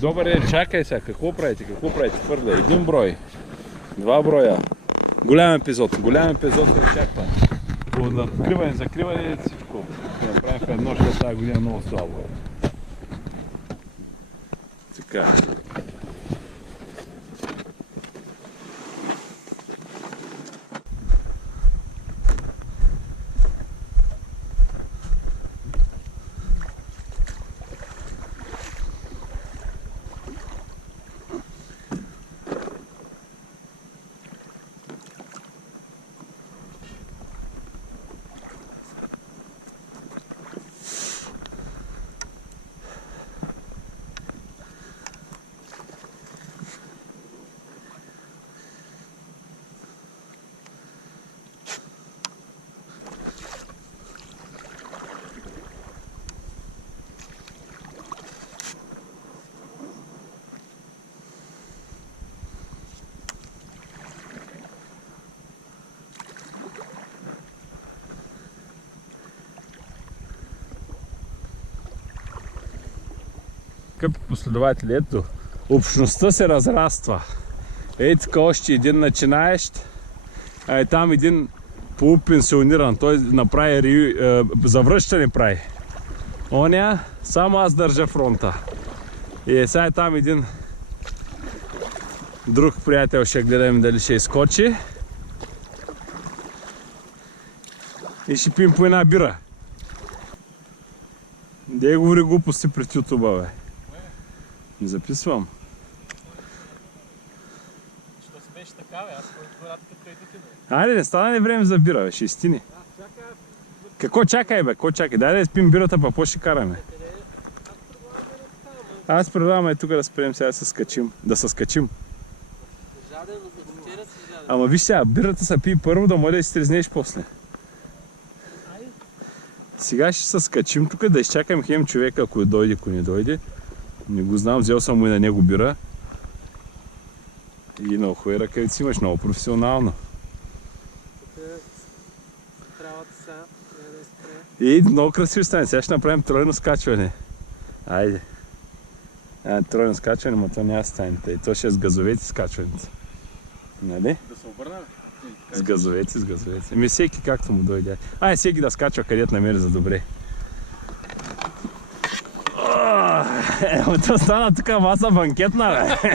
Добър ден, чакай сега, какво правите? Твърде, един брой, два броя. Голям епизод се очаква. По откриване, закриване, всичко. Ще направим в едно, защото тази година е много слабо. Така. Скъпи последователи, ето, общността се разраства. Ей така още един начинаещ, а е там един полупенсиониран, той направи завръщане прави. Оня, само аз държа фронта. И сега е там един друг приятел, ще гледаме дали ще изскочи. И ще пием по една бира. Де говори глупости пред ютуба, бе. Не записвам. Що си беше така, бе? Аз по-рад като идете, бе. Айде, не стана ли време за бира, бе? Ще изтини. Какво чакай, бе? Какво чакай? Дай да спим бирата, па по ще караме. Аз предлагам тук да спрем сега да се скачим. Да се скачим. Жаден, от вчера си жаден. Ама виж сега, бирата се пие първо, да може да изтрезнеш после. Сега ще се скачим тук, да изчакам хем човека, ако дойде, ако не дойде. Не го знам, взел съм му и на него бира. И на ухо и ръкавици имаш много професионално. Тук правата сега трябва да изпре. И много красиво стане. Сега ще направим тройно скачване. Айде. Тройно скачване, но това няма стане. И то ще е с газовете скачването. Нали? Да се обърнем. С газовете. Ами всеки както му дойде. Всеки да скачва където намери за добре. Това стана тук маса банкетна, бе.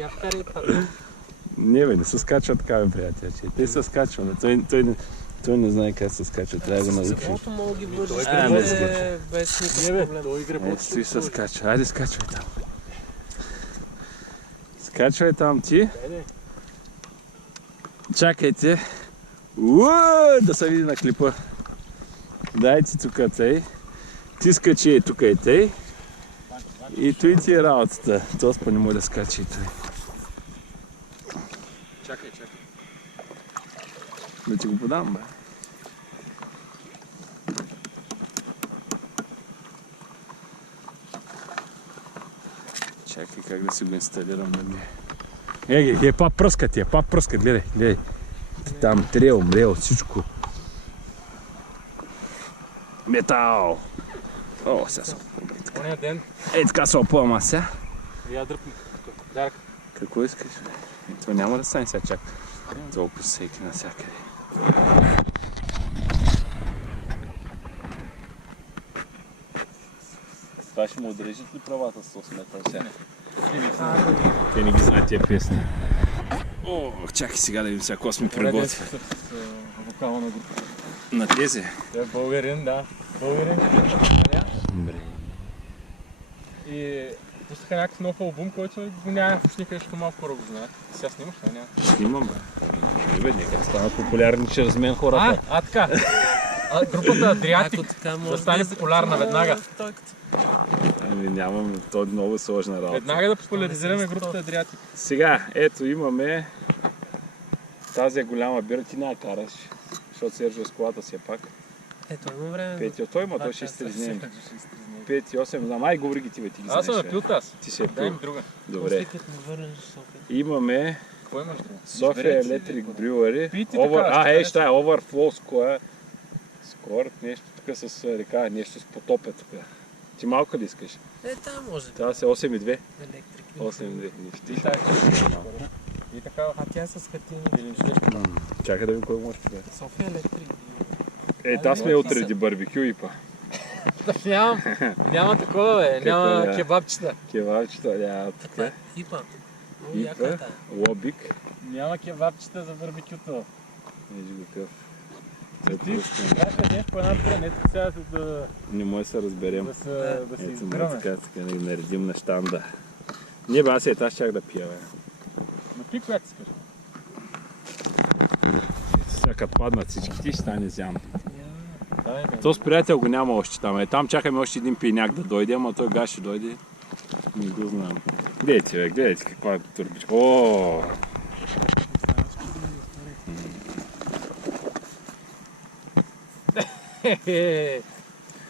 Я вкарай това. Не, бе, не се скачва така, бе, приятели. Те се скачва, бе. Той не знае как се скачва. Трябва да го научи. Самото мога ги вържи без никакъв проблем. Той игра Ето стои се скачва. Айде, скачвай там. Скачвай там ти. Чакайте. Да се види на клипа. Дайте тук тъй. Ти скачи тук и тъй. И той ти е работата. Тоест па не може да скачи и той. Чакай. Да ти го подам, бе. Чакай как да си го инсталирам на ми. Пап пръска, гледай. Там трел, всичко. Метал! О, сега се опълва. Оня ден. Ей, така се опълва сега. Я дръпни. Дарк. Какво искаш? Това няма да стане сега чак. Толкова сейки навсякъде. Това ще му отрежат ли правата с 8 метра сега? Те не ги знаят тия песни. Чакай сега да видим сега, какво сме приготвили. Вокална група. На тези? Той е българин, да. Българин. Добре. И пуснаха някакъв нов албум, който го няма в ушника, защото малко хора го знаят. Сега снимаш, не? Няма. Снимам, бе. Нека станат популярни чрез мен хората. Така. Групата Адриатик да стане популярна веднага. Нямам, то е много сложна работа. Веднага да популяризираме групата Адриатик. Сега, ето имаме тази голяма бира, ти не караш, защото Сержо с колата си е пак. Ето, има време. Пети от той има, той ще изтрезнем. 5 и 8, знам, говори ги ти, бе, ти ги знаеш. Аз съм напил таз. Ти си е Дай пил. ми друга. Добре. Имаме Какво имаш друга? София Electric Brewery. Пийте така, Ще е Overflow Score, нещо тук с река, нещо с потопя тук. Ти малко ли искаш? Там може. Това са 8,2. Електрик. 8,2. Нифти. И така, А тя с хартиени. или нещо. Чакай да видим кой може да е. София електрик. Та сме отреди барбекю и па. Няма такова, бе. Няма да? кебабчета. Кевалчета, няма Това е тук. ипа. Много яка е Ипа, тая. лобик. Няма кебабчета за барбекюто. Виж го какъв. Ти трябва да днес по една добра, не тук сега Не може да се разберем. да се Ето избираме. така да ги наредим на щанда. Не бе, аз аз чак да пия, бе. Но ти която искаш? Сега като паднат всички ти ще стане зян. Дай ме. То с приятел го няма още там. Там чакаме още един пияняк да дойде, ама той гаш ще дойде. Не го знам. Гледайте, бе, гледайте каква турбичка. О!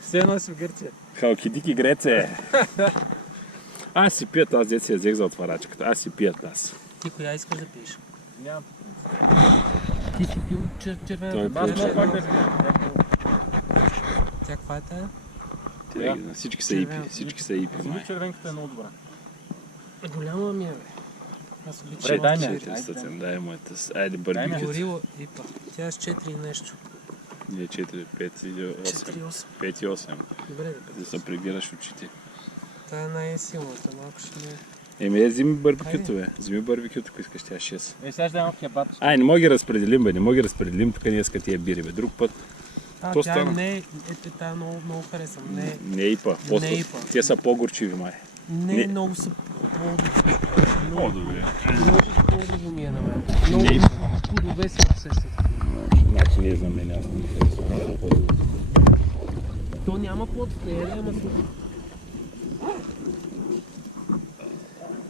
Все едно си в Гърция. Халкидики Греце! Аз си пият, аз дет си я взех за отварачката. Аз си пият аз. Ти коя искаш да пиеш? Нямам. Ти си пил червена. Той Аз пил мога пак да Тя каква е тая? Всички са ипи, всички са ипи, май. червенката е много добра. Голяма ми е, бе. Аз обичам. Добре, дай ми я. червена. Стъцен, дай моята. Айде Дай ми. барбекю. Горила ипа. Тя е с 4 и нещо. Не, 4, 5 и 8. 4-8. 5 и 8. Добре, бе. Да се прибираш очите. Тая най-силната. Малко ще не... Вземи барбекюто, бе. Вземи барбекюто, ако искаш тя 6. Сега ще дам кебаб. Не мога ги разпределим, бе. Не мога ги разпределим тук ние с тия бири, бе. Друг път. То тя стана. не е... Тая много харесвам. Не, Не ипа. После. Не ипа. Те са по-горчиви, май. не много са по-добре. По-добре. Много ми е на мен. Не Много ипа. плодове се усещат. Значи не за мен, аз не харесвам. То няма плод в нея, ама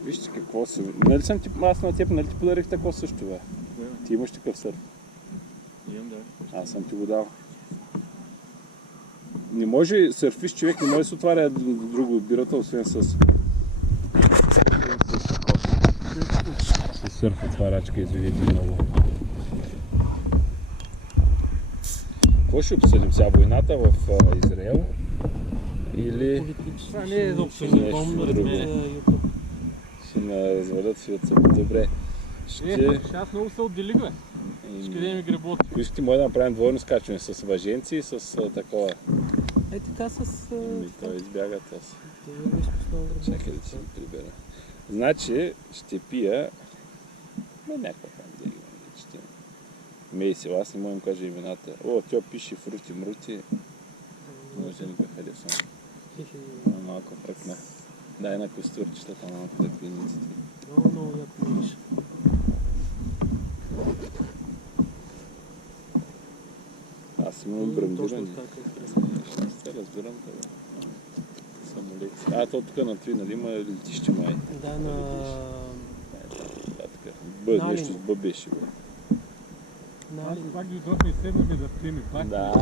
Вижте какво се... Нали съм ти... Аз на теб, нали ти подарих такова също, бе? Ти имаш такъв сърф. Имам, да. Аз съм ти го дал. Не може, сърфиш човек, не може да се отваря друго от бирата, освен с... С сърф отварачка, извинете много. Какво ще обсъдим сега? Войната в Израел? Или политически. Това не е за обсъждане. нещо Помня, друго. YouTube. ще ме развалят свица? Добре. Аз много се отделих, бе. Ще да ми гребот. Ако искате, може да направим двойно скачване с въженци и с такова. Е така с... Той избяга аз. Ти го изпуснал гръб. Чакай да си го прибера. Значи ще пия някаква хандия. Мейсел, аз не мога да им кажа имената. О, тя пише фрути мрути. Може да ни го харесвам. Малко фръкна. Дай на костюрчетата, малко да клиниците. Много яко мириш. Аз имам брандиране. Точно така. Ще се разбирам това. Самолекция. То тук на Тви, нали има летище май? Да, на... Да, така. Б, Нали? нещо с Б беше, бе. Нали? Пак дойдохме и седнахме да пием и пак. Да.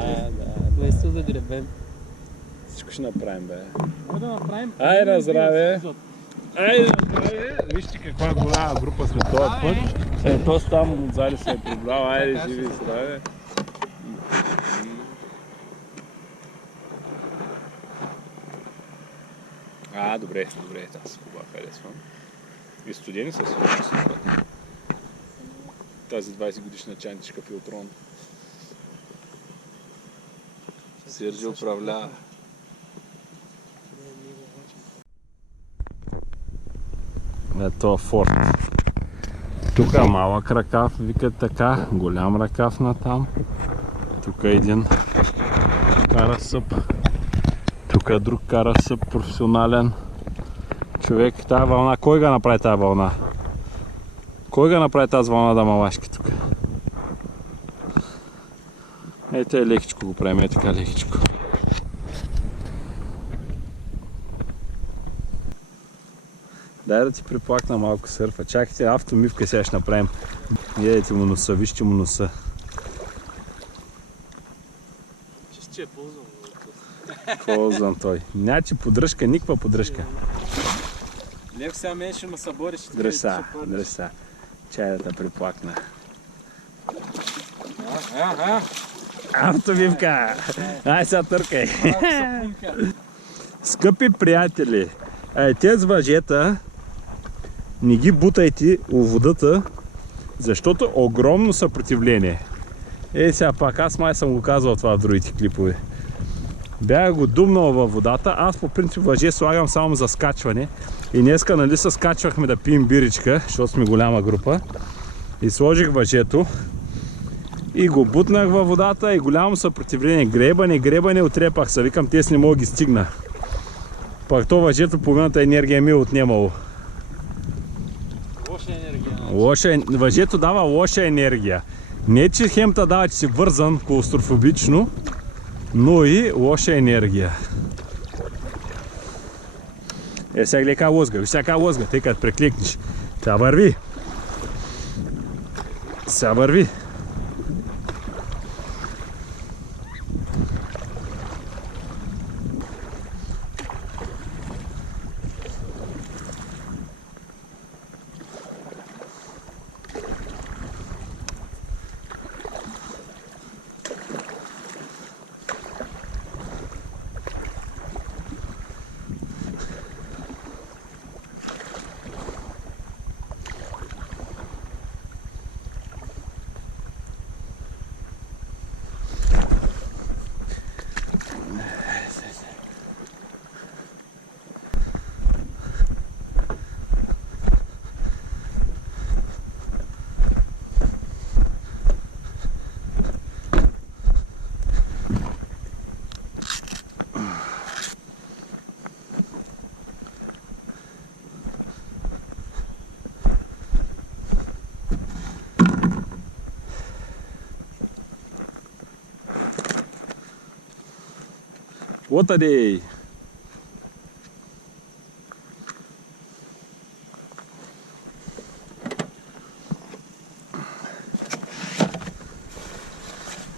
Весел да гребем. Всичко ще направим, бе. Може да направим... Ай, на здраве! Ай, на здраве! Вижте каква голяма група сме този път. То там отзади се е прибрал. Айде, живи и здраве! Добре, аз хубава харесвам. И студени са си. Тази 20 годишна чантичка Филтрон. Сержи управлява. Ето Форд. Тук е малък ръкав, викат така, голям ръкав на там. Тук е един кара съп. Тук е друг кара съп, професионален човек. Тая вълна, кой ga направи тази вълна? Кой ga направи тази вълна да малашки тук? Ето е лекичко го правим, ето така лекичко. Дай да ти приплакна малко сърфа. Чакайте, автомивка сега ще направим. Гледайте му носа, вижте му носа. Че е ползвам. Ползвам той. Няче поддръжка, никаква поддръжка. Лев сега мен ще ме събориш. Дръж са. Чай да те приплакна. Автомивка! Ай сега търкай. Скъпи приятели, тези въжета не ги бутайте у водата, защото е огромно съпротивление. Сега пак, аз май съм го казвал това в другите клипове. Бях го думнал във водата, аз по принцип въже слагам само за скачване. И днеска, нали, се скачвахме да пием биричка, защото сме голяма група. И сложих въжето и го бутнах във водата и голямо съпротивление. Гребане, отрепах се. Викам, те не мога ги стигна. Пак то въжето половината енергия ми е отнемало. Лоша енергия. Въжето дава лоша енергия. Не, че хемта дава, че си вързан клаустрофобично, но и лоша енергия. Сега гледай как лозга, тъй като прекликнеш. Сега върви. What a day!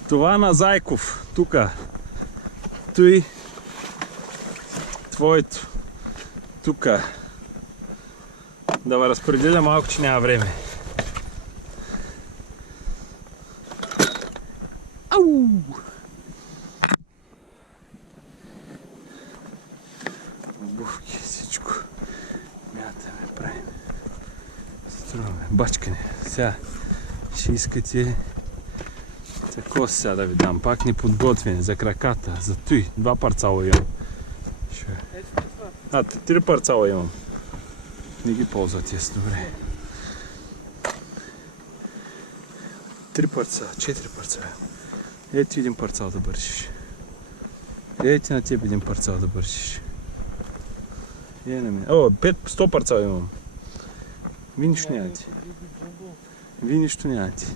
Това на Зайков, тука. Той, твоето, тука. Да ме разпределя малко, че няма време. Ау! Обувки, всичко. Мятаме, правим. Струваме, бачкане. Сега ще искате тако сега да ви дам. Пак неподготвени за краката, за той. 2 парцала имам. А, 3 парцала имам. Не ги ползвате, добре. 3 парцала, 4 парцала. Ето един парцал да бършиш. Ето на теб един парцал да бършиш. О, 100 парцала имам. Ви нищо нямате. Ви нищо нямате.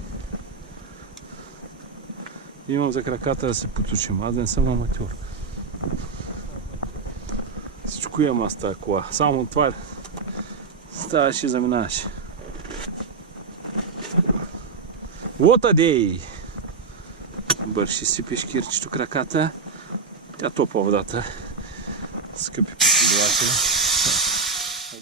Имам за краката да се потушим. Аз да не съм аматьор. Всичко имам аз тази кола. Само това ставаш и заминаваш. What a day! Бърши си пешкирчето краката. Тя топла водата. Скъпи последователи.